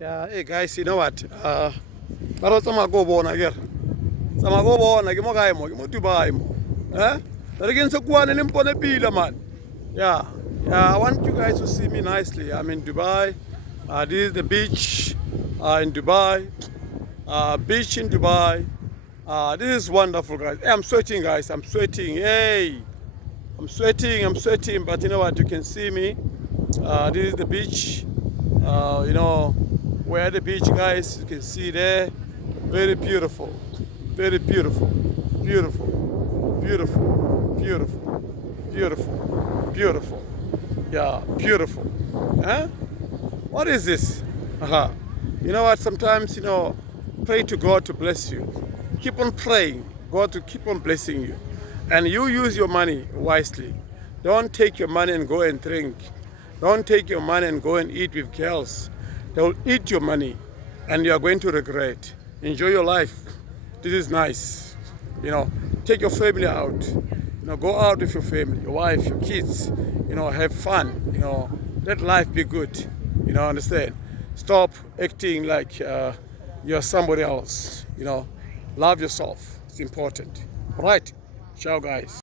Yeah, hey guys, you know what? Baro tsama go bona ke. Tsama go bona ke mo kae mo? Ke mo Dubai mo. Eh? Re ke ntse kuane le mpone pila man. Yeah. Yeah, I want you guys to see me nicely. I'm in Dubai. This is the beach in Dubai. Beach in Dubai. This is wonderful, guys. Hey, I'm sweating, guys. I'm sweating. Hey, I'm sweating. But you know what? You can see me. This is the beach. Where the beach, guys. You can see there. Very beautiful. Very beautiful. Beautiful. Beautiful. Beautiful. Beautiful. Beautiful. Yeah, beautiful. Huh? What is this? You know what? Sometimes, pray to God to bless you. Keep on praying. God to keep on blessing you. And you use your money wisely. Don't take your money and go and drink. Don't take your money and go and eat with girls. They'll eat your money and you are going to regret. Enjoy your life. This is nice. Take your family out. Go out with your family, your wife, your kids. Have fun. Let life be good. Understand? Stop acting like you're somebody else. Love yourself. It's important. All right. Ciao, guys.